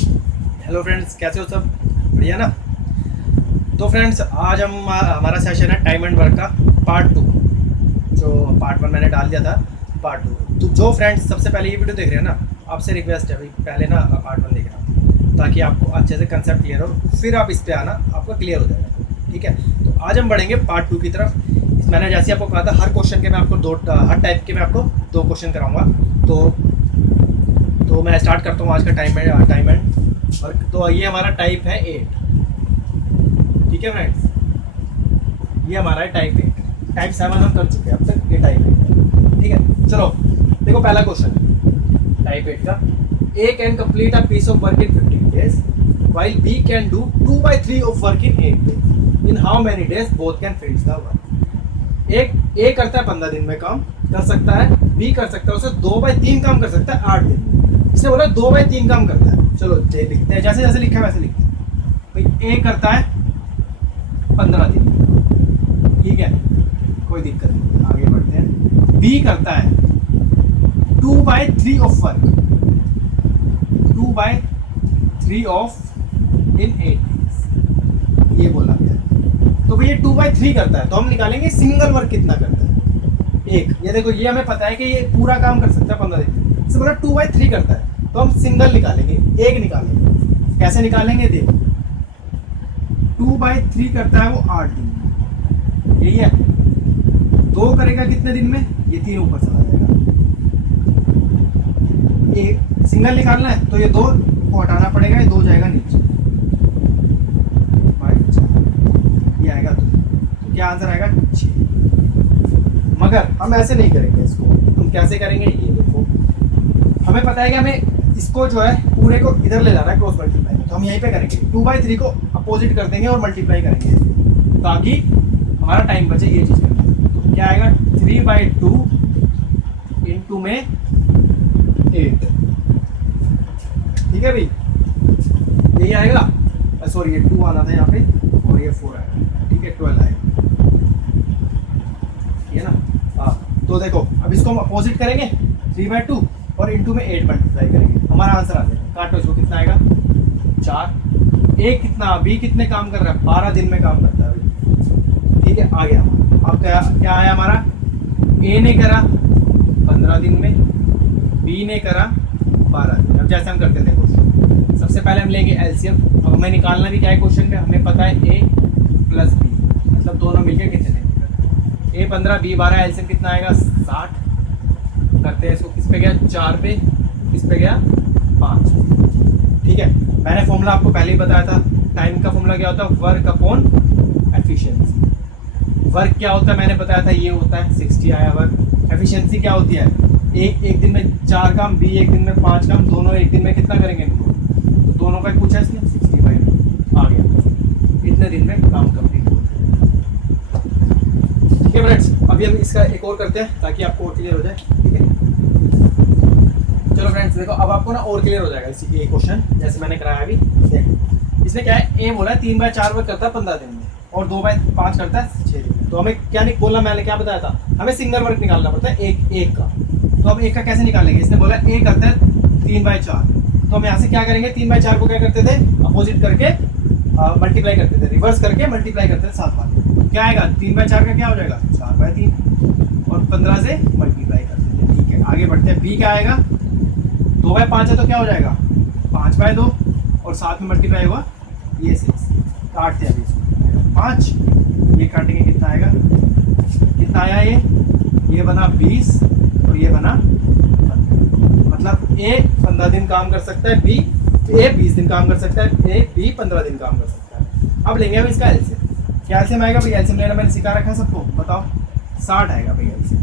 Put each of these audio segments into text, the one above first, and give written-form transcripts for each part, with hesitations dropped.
Hello friends, कैसे हो सब? बढ़िया ना? तो फ्रेंड्स, आज हम हमारा सेशन है टाइम एंड वर्क का पार्ट 2। जो पार्ट 1 मैंने डाल दिया था, पार्ट 2। तो जो फ्रेंड्स सबसे पहले ये वीडियो देख रहे हैं ना, आपसे रिक्वेस्ट है भाई, पहले ना पार्ट 1 देखना, ताकि आपको अच्छे से कंसेप्ट क्लियर हो, फिर आप इस पर आना, आपका क्लियर हो जाएगा। ठीक है, तो आज हम बढ़ेंगे पार्ट 2 की तरफ। मैंने जैसे आपको कहा था, हर क्वेश्चन के मैं आपको हर टाइप के मैं आपको 2 क्वेश्चन कराऊंगा। तो मैं स्टार्ट करता हूँ आज का टाइम एंड वर्क। तो ये हमारा टाइप है 8। ठीक है फ्रेंड्स, ये हमारा है टाइप 8। टाइप 7 हम कर चुके हैं अब तक, ये टाइप 8। ठीक है, चलो देखो पहला क्वेश्चन टाइप 8 का। A can complete a piece of work in 15 days while B can do 2/3 of work in 8 days। In how many days both can finish the work. एक ए करता है 15 दिन में काम कर सकता है, बी कर सकता है उसे 2/3 काम कर सकता है 8 दिन में। इसने बोला 2/3 काम करता है। चलो जे लिखते हैं, जैसे जैसे लिखा है वैसे लिखते हैं। भाई ए करता है 15 दिन, ठीक है, कोई दिक्कत नहीं, आगे बढ़ते हैं। बी करता है 2/3 of work, 2/3 of in 8 days, ये बोला गया है। तो भाई ये 2/3 करता है, तो हम निकालेंगे सिंगल वर्क कितना करता है। एक ये देखो, ये हमें पता है कि ये पूरा काम कर सकता है 15 दिन, इससे बोला 2/3 करता है, तो हम सिंगल निकालेंगे, एक निकालेंगे। कैसे निकालेंगे देखो, 2/3 करता है वो 8 दिन में, यही है। 2 करेगा कितने दिन में, ये 3 ऊपर चला जाएगा। एक सिंगल निकालना है तो ये 2 को हटाना पड़ेगा, ये 2 जाएगा नीचे, ये आएगा 2। तो क्या आंसर आएगा 6। मगर हम ऐसे नहीं करेंगे इसको, हम कैसे करेंगे ये देखो। हमें पता है कि हमें इसको जो है पूरे को इधर ले जाना है, क्रॉस मल्टीप्लाई, तो हम यहीं पे करेंगे 2/3 को अपोजिट कर देंगे और मल्टीप्लाई करेंगे, ताकि हमारा टाइम बचे ये चीज़ करने। तो क्या आएगा 3/2 इंटू में 8। ठीक है भाई, यही आएगा। सॉरी, ये 2 आना था यहाँ पे और ये 4 आएगा। ठीक है, 12 आएगा, ये ना। हाँ, तो देखो अब इसको हम अपोजिट करेंगे 3/2 और इंटू में 8 मल्टीप्लाई करेंगे, हमारा आंसर आ जाएगा। काटो इसको, कितना आएगा 4। ए कितना, बी कितने काम कर रहा है, 12 दिन में काम करता है भाई। ठीक है, आ गया। अब क्या क्या आया हमारा, ए ने करा 15 दिन में, बी ने करा 12 दिन। अब जैसे हम करते थे क्वेश्चन, सबसे पहले हम लेंगे एलसीएम। अब हमें निकालना भी क्या है क्वेश्चन में, हमें पता है ए प्लस बी, मतलब दोनों मिलकर कितने देंगे। ए 15 बी 12, एलसीएम कितना आएगा 60। करते हैं इसको, किस पे गया 4 पे, किस पे गया 5। ठीक है, मैंने फॉर्मूला आपको पहले ही बताया था। टाइम का फॉर्मूला क्या होता है, वर्क अपॉन एफिशिएंसी। वर्क क्या होता है मैंने बताया था, ये होता है 60 आया वर्क। एफिशिएंसी क्या होती है, एक दिन में 4 काम, बी एक दिन में 5 काम, दोनों एक दिन में कितना करेंगे इनको, तो दोनों का पूछा इसने 65 आ गया, इतने दिन में काम कंप्लीट हो जाए। ठीक है फ्रेंड्स, अभी हम इसका एक और करते हैं ताकि आपको और क्लियर हो जाए। ठीक है, चलो फ्रेंड्स देखो, अब आपको ना और क्लियर हो जाएगा इसी ये क्वेश्चन, जैसे मैंने कराया अभी। देखो इसने क्या है, ए बोला 3/4 वर्क करता है 15 दिन में और 2/5 करता है 6 दिन में। तो हमें क्या बोला, मैंने क्या बताया था, हमें सिंगल वर्क निकालना पड़ता है एक का। तो अब एक का कैसे निकालेंगे, इसने बोला ए करता है 3/4, तो हम यहाँ से क्या करेंगे, 3/4 को क्या करते थे, अपोजिट करके मल्टीप्लाई करते थे, रिवर्स करके मल्टीप्लाई करते थे 7 बार। क्या आएगा 3/4 का क्या हो जाएगा 4/3 और 15 से मल्टीप्लाई करते थे। ठीक है, आगे बढ़ते हैं। बी क्या आएगा, 2/5 है तो क्या हो जाएगा 5/2 और 7 में मल्टीप्लाई हुआ ये 6। काटते हैं अभी इसको, 5 ये काटेंगे, कितना आएगा, कितना आया ये बना 20 और ये बना 15। मतलब ए 15 दिन काम कर सकता है, बी ए 20 दिन काम कर सकता है, ए बी 15 दिन काम कर सकता है। अब लेंगे हम इसका एलसीएम। क्या एलसीएम आएगा भाई, एलसीएम लेना मैंने सिखा रखा है सबको, बताओ 60 आएगा भाई एलसीएम।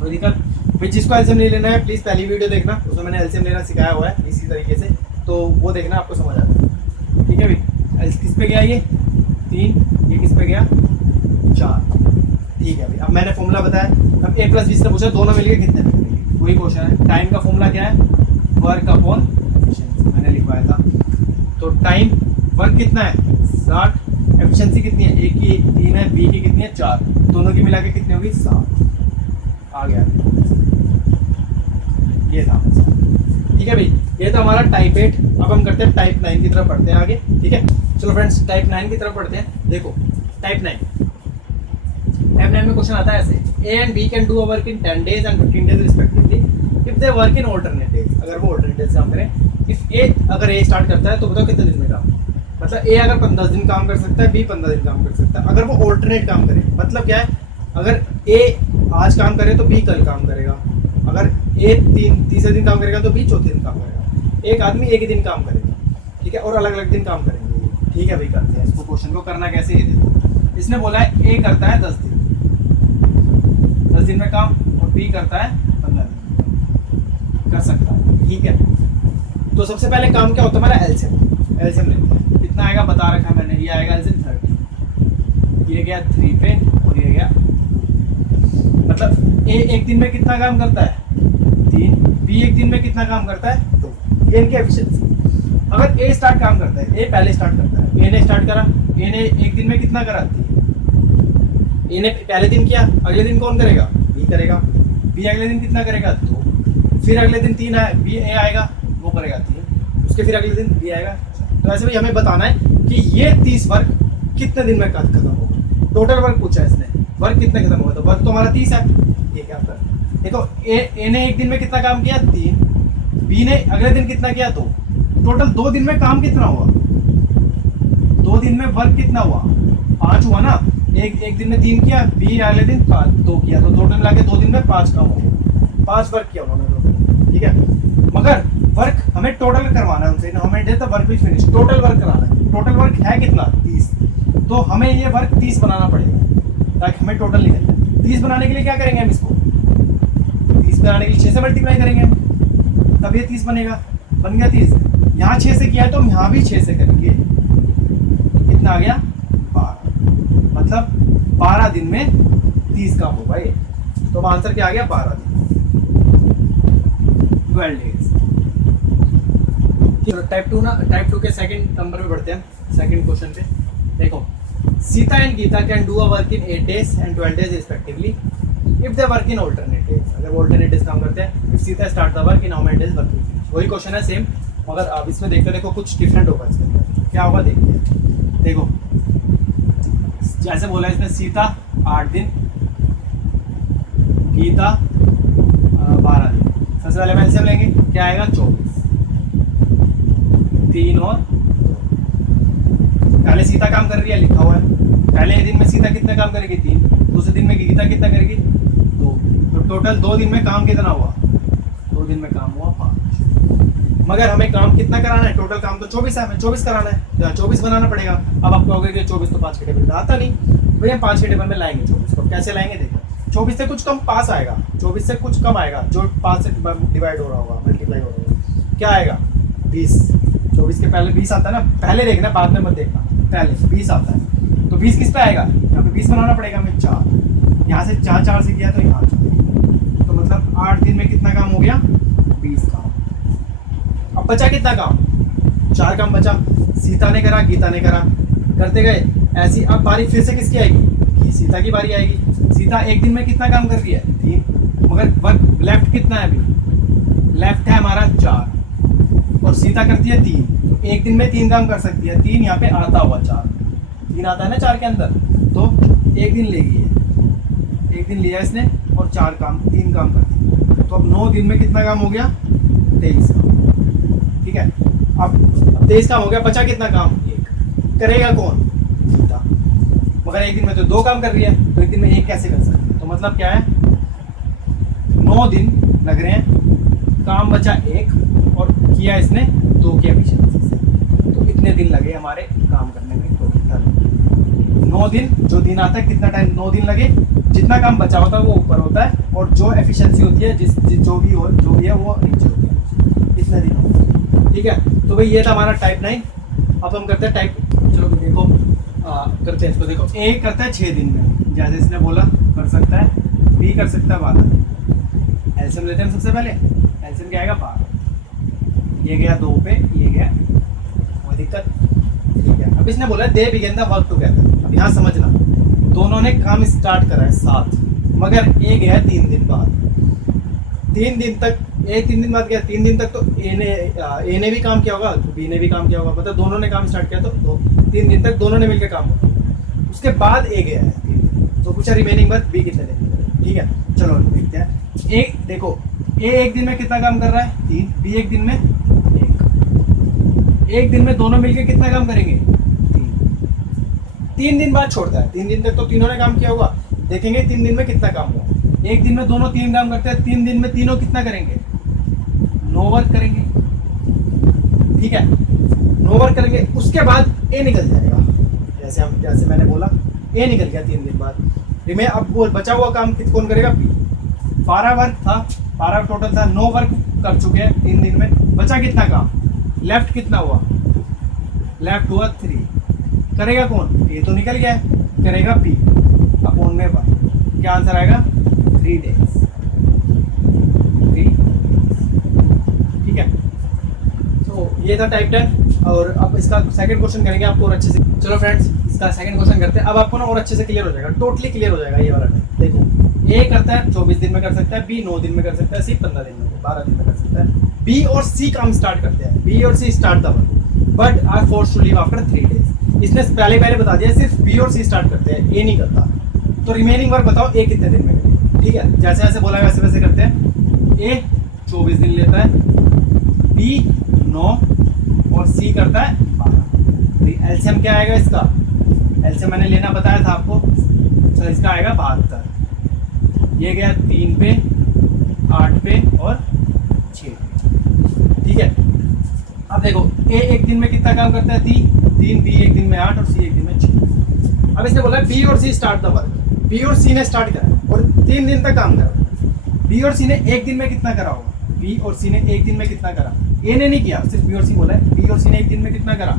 कोई दिक्कत भाई, जिसको एलसीएम नहीं लेना है प्लीज़ पहली वीडियो देखना, उसमें मैंने एलसीएम लेना सिखाया हुआ है इसी तरीके से, तो वो देखना आपको समझ आ जाएगा। ठीक है भाई, किस पे गया ये 3, ये किस पे गया 4। ठीक है भाई, अब मैंने फॉर्मूला बताया। अब a + b से पूछा दोनों मिलके कितने मिलेंगे, वही क्वेश्चन है। टाइम का फॉर्मूला क्या है, वर्क अपॉन एफिशिएंसी, मैंने लिखवाया था। तो टाइम वर्क कितना है 60, एफिशिएंसी कितनी है, ए की 3 है, बी की कितनी है 4, दोनों की मिला के कितनी होगी 7। आ गया, ये था। ठीक है भाई, ये तो हमारा टाइप 8। अब हम करते हैं टाइप 9 की तरफ पढ़ते हैं आगे, ठीक है। चलो फ्रेंड्स टाइप 9 की तरफ पढ़ते हैं। देखो टाइप 9 में क्वेश्चन आता है ऐसे, A and B can do a work in 10 days and 15 days respectively if they work in alternate days. अगर वो ऑल्टरनेट डेज काम करें, इफ ए अगर ए स्टार्ट करता है तो बताओ कितने दिन में काम, मतलब ए अगर 10 दिन काम कर सकता है, बी 15 दिन काम कर सकता है। अगर वो ऑल्टरनेट काम करे, मतलब क्या है, अगर ए आज काम करे तो बी कल काम करेगा, अगर ए तीसरे दिन काम करेगा तो बी चौथे दिन काम करेगा। एक आदमी एक ही दिन काम करेगा, ठीक है, और अलग अलग दिन काम करेंगे, ठीक है भाई। करते हैं इसको, क्वेश्चन को करना कैसे ये देखो। इसने बोला है ए करता है 10 दिन में काम और बी करता है 15 दिन कर सकता है, ठीक है। तो सबसे पहले काम क्या होता है हमारा, एलसीएम लेते हैं। कितना आएगा बता रखा है मैंने, ये आएगा एलसीएम 30, ये गया 3 पे और ये गया, मतलब ए एक दिन में कितना काम करता है 3, बी एक दिन में कितना काम करता है 2। ये इनकी एफिशिएंसी। अगर ए स्टार्ट काम करता है, ए पहले स्टार्ट करता है, ए ने स्टार्ट करा, ए ने एक दिन में कितना करा 3, ए ने पहले दिन किया, अगले दिन कौन करेगा, बी करेगा, बी अगले दिन कितना करेगा 2, फिर अगले दिन 3 आए, बी ए आएगा वो करेगा 3, उसके फिर अगले दिन बी आएगा। तो ऐसे भाई हमें बताना है कि ये 30 वर्क कितने दिन में खत्म होगा। टोटल वर्क पूछा है इसने, वर्क कितने खत्म होगा, तो वर्क तो हमारा 30 है। ये क्या कर, देखो ए ने एक दिन में कितना काम किया 3, बी ने अगले दिन कितना किया 2, टोटल 2 दिन में काम कितना हुआ, 2 दिन में वर्क कितना हुआ 5 हुआ ना। एक दिन में 3 किया, बी अगले दिन 2 किया, तो टोटल मिला के 2 दिन में 5 काम हो गया, 5 वर्क किया उन्होंने, ठीक है। मगर वर्क हमें टोटल करवाना है उनसे, हमें दे तो वर्क भी फिनिश, टोटल वर्क कराना है। टोटल वर्क है कितना 30, तो हमें ये वर्क 30 बनाना पड़ेगा ताकि हमें टोटल निकल जाए। 30 बनाने के लिए क्या करेंगे हम, इसको 30 बनाने के लिए 6 से मल्टीप्लाई करेंगे, तब ये 30 बनेगा। बन गया 30, यहाँ 6 से किया है तो हम यहाँ भी 6 से करेंगे, कितना आ गया 12, मतलब 12 दिन में 30 काम होगा ये। तो आंसर क्या आ गया 12 दिन, 12 डेज। टाइप 2 ना, टाइप 2 के सेकंड नंबर पे बढ़ते हैं, सेकंड क्वेश्चन पे। देखो Sita and Gita can do a work in 8 days and 12 days respectively if they work in alternate days. अगर वो ऑल्टरनेट डेज काम करते हैं, if Sita start the work in how many days work will finish. वही क्वेश्चन है सेम, मगर अब इसमें देखते देखो कुछ डिफरेंट होगा इसके अंदर, क्या होगा देखते हैं। देखो जैसे बोला इसने सीता 8 दिन, गीता 12 दिन। सबसे पहले हम एलसीएम लेंगे, क्या आएगा 24, 3 और 2। पहले सीता काम कर रही है, लिखा हुआ है, पहले दिन में सीता कितना काम करेगी 3, दूसरे दिन में गीता कितना करेगी 2, तो टोटल 2 दिन में काम कितना हुआ, 2 दिन में काम हुआ 5। मगर हमें काम कितना कराना है, टोटल काम तो 24 है, हमें 24 कराना है, तो 24 बनाना पड़ेगा। अब आप कहोगे कि 24 तो 5 के टेबल में आता नहीं, भैया 5 के टेबल में लाएंगे 24 को, कैसे लाएंगे देखो। 24 से कुछ कम पास आएगा, 24 से कुछ कम आएगा, जो 5 से डिवाइड हो रहा होगा, मल्टीप्लाई हो रहा होगा, क्या आएगा 20। 24 के पहले 20 आता है ना, पहले देखना बाद में मत देखना, पहले 20 आता है, तो 20 किस पे आएगा, यहाँ पे 20 बनाना पड़ेगा हमें 4, यहाँ से 4 से किया तो यहाँ 4, तो मतलब 8 दिन में कितना काम हो गया 20 काम। अब बचा कितना काम, 4 काम बचा, सीता ने करा, गीता ने करा, करते गए ऐसी। अब बारी फिर से किसकी आएगी, सीता की बारी आएगी। सीता एक दिन में कितना काम कर रही है 3, मगर वर्क लेफ्ट कितना है अभी, लेफ्ट है हमारा 4 और सीता करती है 3, तो एक दिन में 3 काम कर सकती है। 3 यहाँ पे आता हुआ 4, 3 आता है ना 4 के अंदर, तो एक दिन लेगी है, एक दिन लिया इसने और 3 काम करती है, तो अब 9 दिन में कितना काम हो गया 23 काम, ठीक है। अब 23 काम हो गया, बचा कितना काम 1, करेगा कौन सीता, मगर एक दिन में तो 2 काम कर रही है, तो एक दिन में 1 कैसे कर सकते, तो मतलब क्या है 9 दिन लग रहे हैं, काम बचा 1 और किया इसने 2 की एफिशिएंसी से, तो इतने दिन लगे हमारे काम करने में टोटल 9 दिन। जो दिन आता है कितना टाइम 9 दिन लगे, जितना काम बचा होता है वो ऊपर होता है और जो एफिशिएंसी होती है जो भी है वो नीचे होती है, इतने दिन होता है, ठीक है। तो भाई ये था हमारा टाइप 9। अब हम करते हैं टाइप, चलो देखो करते हैं इसको। देखो ए करता है 6 दिन में, जैसे इसने बोला कर सकता है, बी कर सकता है 12। एलसीएम लेते हैं सबसे पहले, एलसीएम क्या आएगा 12, ये गया 2 पे, ये गया, कोई दिक्कत, ठीक है। अब इसने बोला they begin the work together. अब यहाँ समझना, दोनों ने काम स्टार्ट करा है साथ, मगर ए गया 3 दिन बाद, 3 दिन तक ए 3 दिन बाद गया, 3 दिन तक तो ए ने भी काम किया होगा, बी ने भी काम किया होगा, मतलब दोनों ने काम स्टार्ट किया, तो 3 दिन तक दोनों ने मिलकर काम किया। उसके बाद ए गया है 3 दिन, तो पूछा रिमेनिंग वर्क बी कितने दिन। ठीक है, चलो देखते हैं। ए देखो, ए एक दिन में कितना काम कर रहा है 3, बी एक दिन में 1। एक दिन में दोनों मिलकर कितना काम करेंगे 3 दिन बाद छोड़ता है, 3 दिन तक तो तीनों ने काम किया होगा, देखेंगे 3 दिन में कितना काम हुआ। एक दिन में दोनों 3 काम करते हैं, 3 दिन में तीनों कितना करेंगे 9 वर्क करेंगे। ठीक है, 9 वर्क करेंगे, उसके बाद ए निकल जाएगा, जैसे मैंने बोला ए निकल गया 3 दिन बाद। मैं अब वो बचा हुआ काम कौन करेगा बी। 12 वर्क था, 12 टोटल था, 9 वर्क कर चुके हैं 3 दिन में, बचा कितना काम, लेफ्ट कितना हुआ, लेफ्ट हुआ 3। करेगा कौन, ये तो निकल गया है, करेगा बी अपॉन में 1। क्या आंसर आएगा 3 days। ठीक है, तो ये था टाइप 10। और अब इसका सेकंड क्वेश्चन करेंगे आपको और अच्छे से। चलो फ्रेंड्स, इसका सेकंड क्वेश्चन करते हैं, अब आपको ना और अच्छे से क्लियर हो जाएगा, टोटली क्लियर हो जाएगा ये वाला टाइप। देखो, ए करता है 24 दिन में कर सकता है, बी 9 दिन में कर सकता है, सी 15 दिन में 12 दिन में कर सकता है। बी और सी काम स्टार्ट करते हैं, बी और C start the work but are forced to leave after 3 days। इसने पहले बता दिया सिर्फ बी और सी स्टार्ट करते हैं, ए नहीं करता। तो रिमेनिंग वर्क बताओ ए कितने दिन में करेगा। ठीक है, जैसे जैसे बोला वैसे वैसे करते हैं। ए 24 दिन लेता है, बी 9 और सी करता है 12। एलसीएम क्या आएगा इसका, एलसीएम मैंने लेना बताया था आपको, तो इसका आएगा 72। ये गया 3 पे 8 पे और 6। ठीक है, अब देखो ए एक दिन में कितना काम करता है 3, बी एक दिन में 8 और सी एक दिन में 6। अब इसने बोला बी और C start the work. B और सी ने स्टार्ट करा और 3 दिन तक काम करा। बी और सी ने एक दिन में कितना करा होगा, बी और सी ने एक दिन में कितना करा, ए ने नहीं किया, सिर्फ बी और सी बोला है। बी और सी ने एक दिन में कितना करा,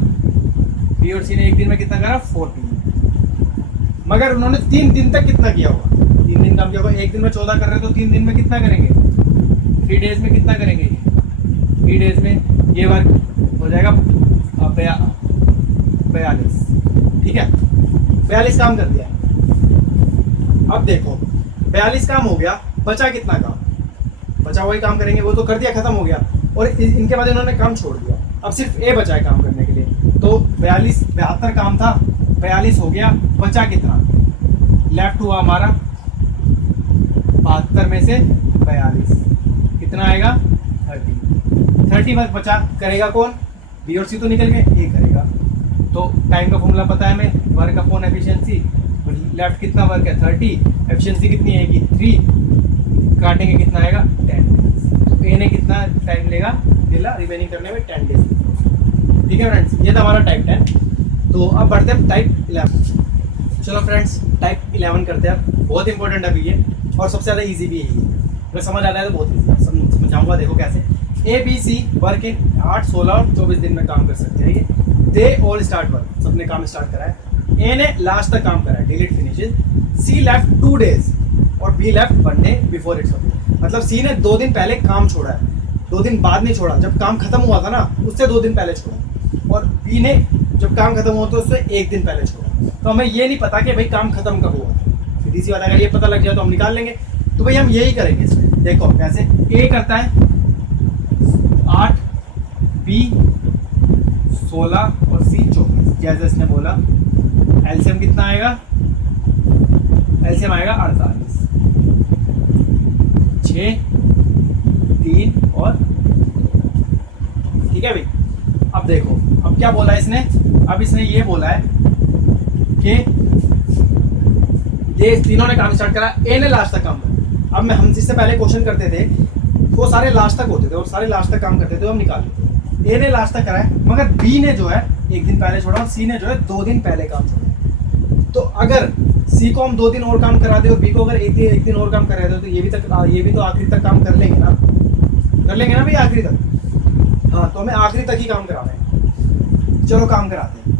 बी और सी ने एक दिन में कितना करा 14। मगर उन्होंने 3 दिन तक कितना किया होगा, 3 दिन काम किया होगा। एक दिन में 14 कर रहे हैं तो 3 दिन में कितना करेंगे 3 डेज में कितना करेंगे 3 डेज में ये वर्क हो जाएगा 42। ठीक है, 42 काम कर दिया। अब देखो 42 काम हो गया, बचा कितना काम, बचा हुआ ही काम करेंगे, वो तो कर दिया, खत्म हो गया। और इनके बाद इन्होंने काम छोड़ दिया, अब सिर्फ ए बचा है काम करने के लिए। तो 72 काम था, 42 हो गया, बचा कितना, लेफ्ट हुआ हमारा 72 में से 42 कितना आएगा 30 वर्क बचा। करेगा कौन, बी और सी तो निकल गए, ए करेगा। तो टाइम का फॉर्मूला पता है हमें, वर्क अपॉन एफिशिएंसी। लेफ्ट कितना वर्क है 30, एफिशिएंसी कितनी आएगी 3, काटेंगे कितना आएगा 10। तो ए ने कितना टाइम लेगा रिमेनिंग करने में 10 डेज। ठीक है फ्रेंड्स, ये था हमारा टाइप 10। तो अब बढ़ते हैं टाइप 11। चलो फ्रेंड्स, टाइप 11 करते हैं अब। बहुत इंपॉर्टेंट है ये, और सबसे ज़्यादा ईजी भी है ये, अगर समझ आता है तो बहुत ईजी समझाऊंगा। देखो कैसे, A B C work in 8, 16 और 24 दिन में काम कर सकते हैं। ये दे ऑल स्टार्ट वर्क, सबने काम स्टार्ट करा है। ए ने लास्ट तक काम करा है, डिलीट फिनिशेस। सी लेफ्ट 2 days और be left 1 day before it's over. मतलब सी ने 2 दिन पहले काम छोड़ा है, 2 दिन बाद नहीं छोड़ा, जब काम खत्म हुआ था ना उससे 2 दिन पहले छोड़ा। और बी ने जब काम खत्म हुआ तो उससे 1 दिन पहले छोड़ा। तो हमें ये नहीं पता कि भाई काम खत्म कब हुआ, सीधी सी बात, अगर ये पता लग जाए तो हम निकाल लेंगे। तो भाई हम यही करेंगे इसमें। देखो कैसे, ए करता है 8, बी 16 और सी 24, जैसे इसने बोला। एलसीएम कितना आएगा, एलसीएम आएगा 48, 6, 3 और। ठीक है भाई, अब देखो अब क्या बोला इसने, अब इसने ये बोला है कि ये तीनों ने काम स्टार्ट करा, ए ने लास्ट तक काम करा। अब हम जिससे पहले क्वेश्चन करते थे वो सारे लास्ट तक होते थे और सारे लास्ट तक काम करते थे, तो हम निकाल लेते थे। ए ने लास्ट तक करा है, मगर बी ने जो है 1 दिन पहले छोड़ा और सी ने जो है 2 दिन पहले काम छोड़ा। तो अगर सी को हम 2 दिन और काम करा दे और बी को अगर एक दिन और काम करा दे तो ये भी तो आखिरी तक काम कर लेंगे ना भाई, आखिरी तक। हाँ, तो हमें आखिरी तक ही काम कराना है। चलो काम कराते हैं।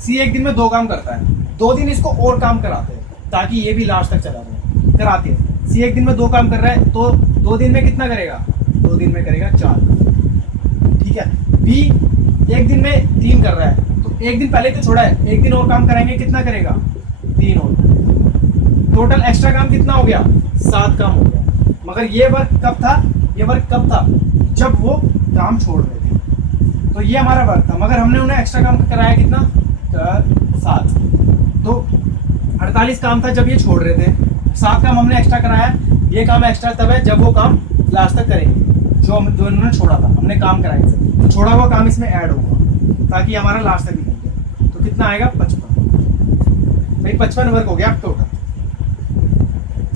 सी एक दिन में 2 काम करता है, 2 दिन इसको और काम कराते हैं ताकि ये भी लास्ट तक चला जाए, कराते हैं। सी एक दिन में 2 काम कर रहा है तो 2 दिन में कितना करेगा, 2 दिन में करेगा 4। ठीक है, बी एक दिन में 3 कर रहा है तो 1 दिन पहले तो छोड़ा है, 1 दिन और काम कराएंगे, कितना करेगा 3 और। टोटल एक्स्ट्रा काम कितना हो गया 7 काम हो गया। मगर ये वर्क कब था, ये वर्क कब था, जब वो काम छोड़ रहे थे। तो ये हमारा वर्क था, मगर हमने उन्हें एक्स्ट्रा काम कराया कितना, 7। तो 48 काम था जब ये छोड़ रहे थे, 7 काम हमने एक्स्ट्रा कराया। ये काम एक्स्ट्रा तब है जब वो काम लास्ट तक करेंगे, जो इन्होंने छोड़ा था, हमने काम कराया इनसे, तो छोड़ा हुआ काम इसमें ऐड होगा ताकि हमारा लास्ट तक निकल जाए। तो कितना आएगा, 55। भाई 55 वर्क हो गया अब टोटल,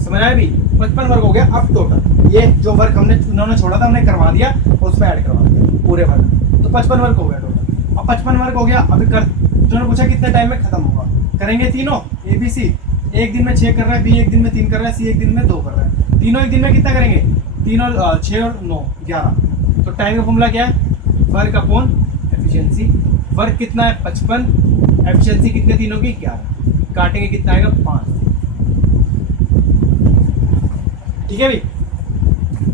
समझ आया भी, 55 वर्क हो गया अब टोटल। ये जो वर्क हमने उन्होंने छोड़ा था हमने करवा दिया और उसमें ऐड करवा दिया पूरे वर्क, तो 55 वर्क हो गया टोटल। अब 55 वर्क हो गया, अभी कर उन्होंने पूछा कितने टाइम में खत्म होगा, करेंगे तीनों ABC। एक दिन में 6 कर रहा है, B एक दिन में 3 कर रहा है, C एक दिन में 2 कर रहा है। तीनों एक दिन में कितना करेंगे, तीनों 6 और 9 11। तो टाइम का फॉर्मूला क्या है, वर्क अपॉन एफिशिएंसी। वर्क कितना है 55, एफिशिएंसी कितने तीनों की 11, काटेंगे कितना आएगा 5। ठीक है भाई,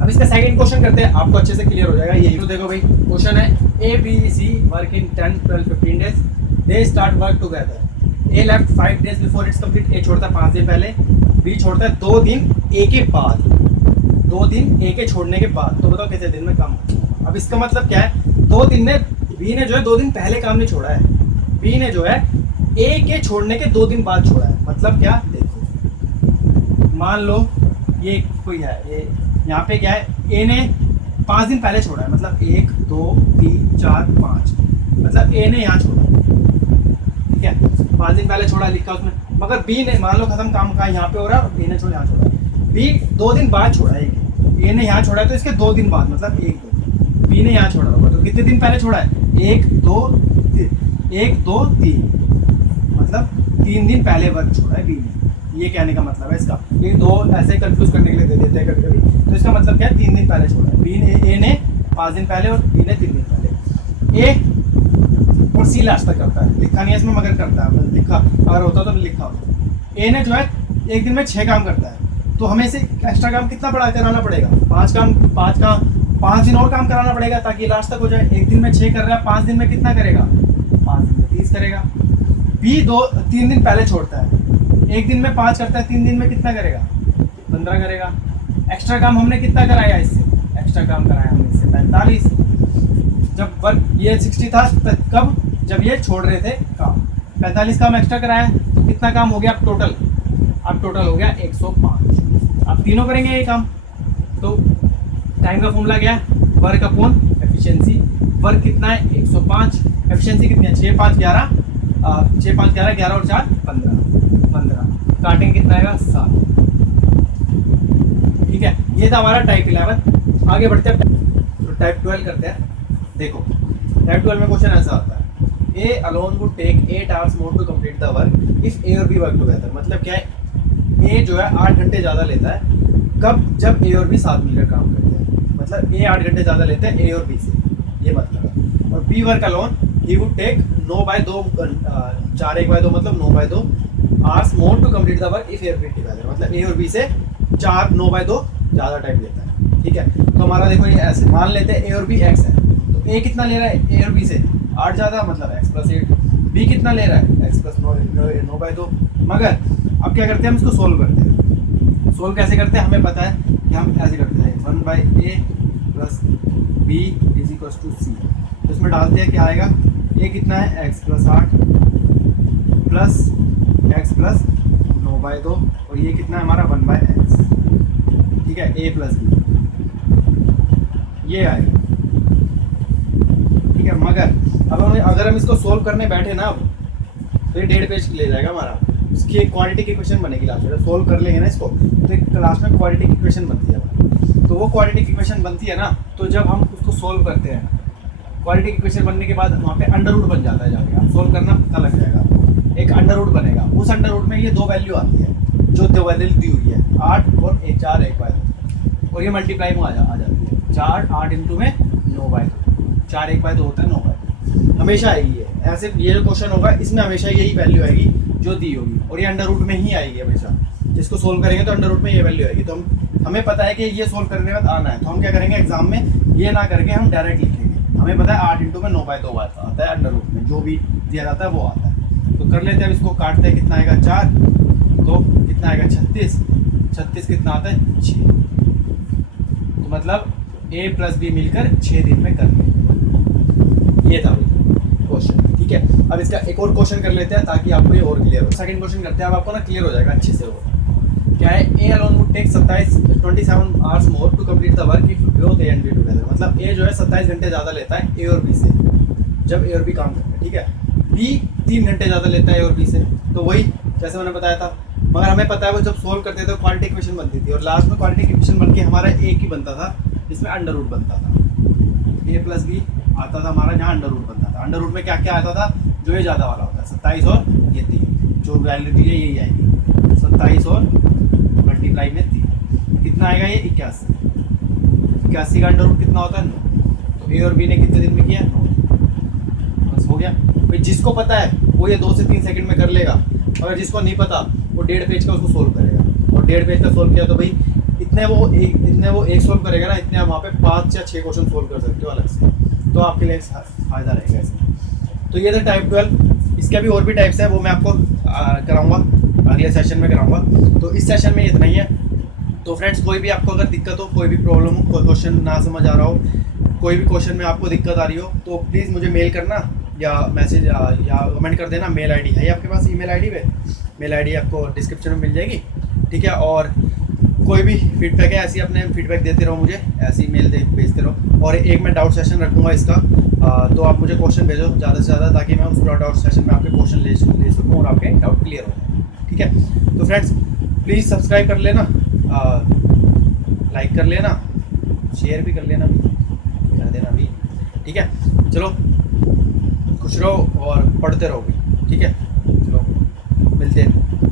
अब इसका सेकंड क्वेश्चन करते हैं, आपको अच्छे से क्लियर हो जाएगा। यही तो देखो भाई, क्वेश्चन है ABC work in 10, 12, 15 days, they start work together. A left 5 days before it's complete, A छोड़ता है 5 दिन पहले, B छोड़ता है 2 दिन A के बाद, 2 दिन A के छोड़ने के बाद। तो बताओ कितने दिन में काम। अब इसका मतलब क्या है, 2 दिन ने B ने जो है 2 दिन पहले काम नहीं छोड़ा है, B ने जो है A के छोड़ने के 2 दिन बाद छोड़ा है। मतलब क्या, देखो मान लो ये कोई है, ये यहाँ पे क्या है, A ने 5 दिन पहले छोड़ा है, मतलब 1 2 3 4 5, मतलब A ने यहाँ छोड़ा, ठीक है 5 दिन पहले छोड़ा लिखा उसमें। मगर B ने मान लो खत्म काम का यहाँ पे हो रहा है, B ने छोड़ा यहाँ छोड़ा, B 2 दिन बाद छोड़ा है, A ने यहाँ छोड़ा है तो इसके 2 दिन बाद, मतलब 1 2, B ने यहाँ छोड़ा होगा तो कितने दिन पहले छोड़ा है, 1 2 3, मतलब 3 दिन पहले वर्क छोड़ा है B ने। ये कहने का मतलब है इसका, ये 2 ऐसे कंफ्यूज करने के लिए दे देते हैं कभी कभी। तो इसका मतलब क्या है, 3 दिन पहले छोड़ा है B ने, A ने 5 दिन पहले और B ने 3 दिन पहले। A और C लास्ट तक करता है, लिखा नहीं है इसमें मगर करता है, लिखा अगर होता तो लिखा होता। A ने जो है एक दिन में 6 काम करता है, तो हमें इसे एक्स्ट्रा काम कितना बड़ा कराना पड़ेगा, 5 दिन और काम कराना पड़ेगा ताकि लास्ट तक हो जाए। एक दिन में 6 कर रहा है, 5 दिन में कितना करेगा, 5 दिन में 30 करेगा। B 3 दिन पहले छोड़ता है, एक दिन में 5 करता है, 3 दिन में कितना करेगा, 15 करेगा। एक्स्ट्रा काम हमने कितना कराया इससे, एक्स्ट्रा काम कराया हमने इससे 45। जब वर्क ये 60 था कब, जब ये छोड़ रहे थे काम, 45 काम एक्स्ट्रा कराया, तो कितना काम हो गया अब टोटल, अब टोटल हो गया 105। अब तीनों करेंगे ये काम, तो टाइम का फॉर्मूला क्या है, वर्क अपॉन एफिशिएंसी। वर्क कितना है 105, एफिशिएंसी कितनी है 6 5 11, 6 5 11, 11 और 4 15, काटेंगे कितना आएगा 7। ठीक है, ये था हमारा टाइप 11। आगे बढ़ते हैं तो टाइप 12 करते हैं। देखो टाइप 12 में क्वेश्चन ऐसा आता है, A alone would take 8 hours more to complete the work if A और B work together। मतलब क्या है, A जो है 8 घंटे ज़्यादा लेता है, कब, जब A और B साथ मिलकर काम करते हैं। मतलब A 8 घंटे ज़्यादा लेते हैं A और B से, ये मतलब है। और B work alone he would take 9/2 4 1/2 मतलब 9/2 hours more to complete the work if A और B together। मतलब A और B से 4 9/2 ज़्यादा टाइम लेता है। ठीक है, तो हमारा देखो ये ऐसे मान लेते हैं A और B x है, तो A कितना ले रहा है A और B से 8 ज़्यादा, मतलब x + 8। B कितना ले रहा है x + 9/2। मगर अब क्या करते हैं, हम इसको सोल्व करते हैं। सोल्व कैसे करते हैं, हमें पता है कि हम ऐसे करते हैं 1/a + b = c। तो इसमें डालते हैं क्या आएगा, a कितना है x + 8 प्लस x + 9/2 और ये कितना है हमारा 1/x। ठीक है, a + b ये आएगा। ठीक है, मगर अब अगर हम इसको सोल्व करने बैठे ना, अब तो ये 1.5 पेज ले जाएगा हमारा। इसकी एक क्वाड्रेटिक इक्वेशन बनेगी लास्ट में, सोल्व कर लेंगे ना इसको तो एक लास्ट में क्वाड्रेटिक इक्वेशन बनती है हमारी। तो वो क्वाड्रेटिक इक्वेशन बनती है ना, तो जब हम उसको सोल्व करते हैं, क्वाड्रेटिक इक्वेशन बनने के बाद वहाँ पे अंडर रूट बन जाता है, जाके आप सोल्व करना पता लग जाएगा आपको। एक अंडर रूट बनेगा, उस अंडर रूट में ये 2 वैल्यू आती है, जो 2 वैल्यू दी हुई है 8 और 4 1/2, और ये मल्टीप्लाई में आ जाती है 4 8 इंटू में 9/2, 4 1/2 होता है 9/2। हमेशा आएगी ये ऐसे, ये जो क्वेश्चन होगा इसमें हमेशा यही वैल्यू आएगी जो दी होगी, और ये अंडर रूट में ही आएगी हमेशा। जिसको सोल्व करेंगे तो अंडर रूट में ये वैल्यू आएगी। तो हमें पता है कि ये सोल्व करने के बाद आना है, तो हम क्या करेंगे एग्जाम में ये ना करके हम डायरेक्ट लिखेंगे। हमें पता है 8 इंटू में 9/2 आता है अंडर रूट में, जो भी दिया जाता है वो आता है। तो कर लेते हैं, इसको काटते हैं, कितना आएगा 4, तो कितना आएगा 36 कितना आता है 6। तो मतलब ए प्लस बी मिलकर 6 दिन में कर ले। ये था क्वेश्चन, ठीक है। अब इसका एक और क्वेश्चन कर लेते हैं ताकि आपको ये और क्लियर हो। सेकंड क्वेश्चन करते हैं, अब आपको ना क्लियर हो जाएगा अच्छे से। वो क्या है, A alone would take 27 hours more to complete the work if both A and B together. मतलब ए जो है 27 घंटे ज़्यादा लेता है ए और बी से, जब ए और बी काम करते हैं, ठीक है। बी 3 घंटे ज़्यादा लेता है ए और बी से, तो वही जैसे मैंने बताया था। मगर हमें पता है वो जब सोल्व करते थे तो क्वाड्रेटिक इक्वेशन बनती थी, और लास्ट में क्वाड्रेटिक इक्वेशन बन के हमारा एक ही बनता था, जिसमें अंडर रूट बनता था। ए प्लस बी आता था हमारा, जहाँ अंडर रूट बनता था। अंडर रूट में क्या क्या आता था, जो ये ज़्यादा वाला होता है 27 और ये 3, जो वैल्यू दी है यही आएगी 27 और मल्टीप्लाई में 3, कितना आएगा ये 81। 81 का अंडर रूट कितना होता है 9। तो ए और बी ने कितने दिन में किया 9, बस हो गया भाई। जिसको पता है वो ये 2 से 3 सेकंड में कर लेगा, अगर जिसको नहीं पता वो 1.5 पेज का उसको सोल्व करेगा, और 1.5 पेज का सोल्व किया तो भाई इतने वो एक सोल्व करेगा ना, इतने आप वहाँ पे 5 या 6 क्वेश्चन सोल्व कर सकते हो अलग से, तो आपके लिए फ़ायदा रहेगा इसमें। तो ये था टाइप 12। इसके भी और भी टाइप्स हैं, वो मैं आपको कराऊंगा अगले सेशन में कराऊंगा। तो इस सेशन में इतना ही है। तो फ्रेंड्स, कोई भी आपको अगर दिक्कत हो, कोई भी प्रॉब्लम हो, कोई क्वेश्चन ना समझ आ रहा हो, कोई भी क्वेश्चन में आपको दिक्कत आ रही हो, तो प्लीज़ मुझे मेल करना या मैसेज या कमेंट कर देना। मेल आईडी है आपके पास, ईमेल आईडी पे मेल आईडी आपको डिस्क्रिप्शन में मिल जाएगी, ठीक है। और कोई भी फीडबैक है ऐसी अपने फीडबैक देते रहो मुझे, ऐसी मेल भेजते रहो। और एक मैं डाउट सेशन रखूँगा इसका, तो आप मुझे क्वेश्चन भेजो ज़्यादा से ज़्यादा, ताकि मैं उस डाउट सेशन में आपके क्वेश्चन ले सकूँ और आपके डाउट क्लियर हो जाए, ठीक है। तो फ्रेंड्स, प्लीज़ सब्सक्राइब कर लेना, लाइक कर लेना, शेयर भी कर लेना, भी कर देना भी, ठीक है। चलो, खुश रहो और पढ़ते रहो भी, ठीक है। चलो, मिलते हैं।